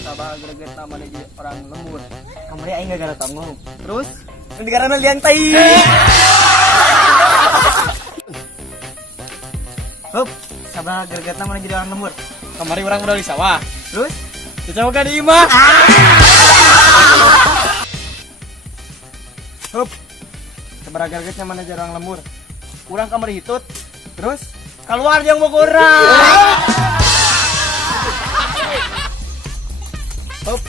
Sabah greget namanya jadi orang lembur. Kamari aing gara tanggung. Terus negara liang tai. Hup, sabaraha gregetna mana jadi orang lembur. Kamari orang udah di sawah. Terus Dicoba di imah. hup, sabaraha gregetna mana jadi orang lembur. Urang kamari hitut. Terus keluar yang Bogorang. Hup,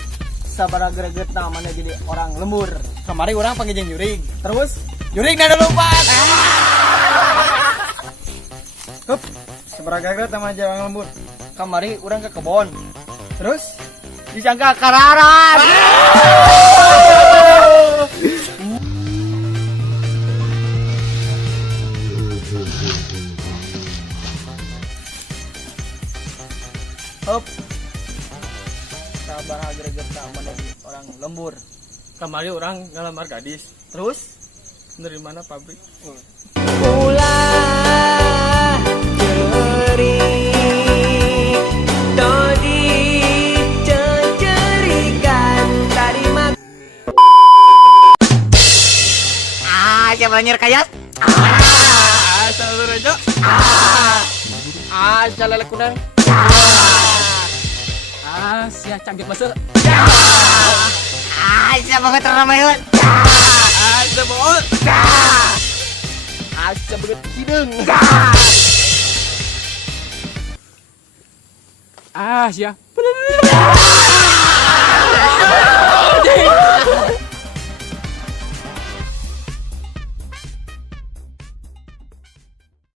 sabaraha gregetna mana jadi orang lembur. Kamari orang panggil jeung Yurig. Terus Yurig nada lupa. Hup, sabaraha gregetna mana jadi orang lembur. Kamari orang ke kebon. Terus disangka kararan. Hup, sabaraha gregetna mana jadi orang lembur. Kamari orang ngalamar gadis. Terus Dari mana pabrik? Ulah cerik tadi cecerikan tadi mak. siapa nyer kayat? Asal rejo. Asal lelekunan. Sia canggih masuk. Siapa ngeterna mayun? Asa bool. Asa beget hidung. Sia.